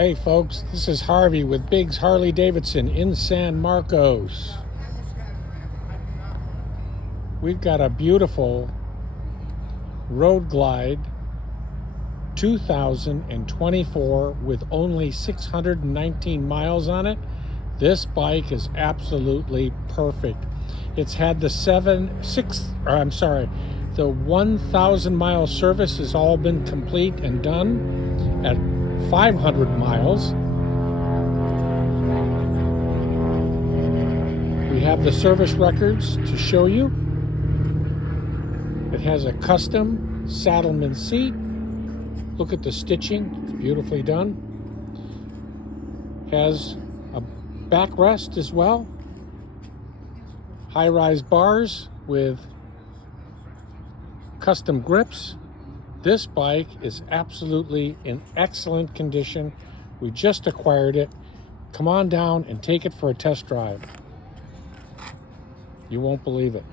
Hey folks, this is Harvey with Biggs Harley Davidson in San Marcos. We've got a beautiful Road Glide 2024 with only 619 miles on it. This bike is absolutely perfect. It's had the 1,000 mile service has all been complete and done at 500 miles. We have the service records to show you. It has a custom saddleman seat. Look at the stitching, it's beautifully done. Has a backrest as well. High-rise bars with custom grips. This bike is absolutely in excellent condition. We just acquired it. Come on down and take it for a test drive. You won't believe it.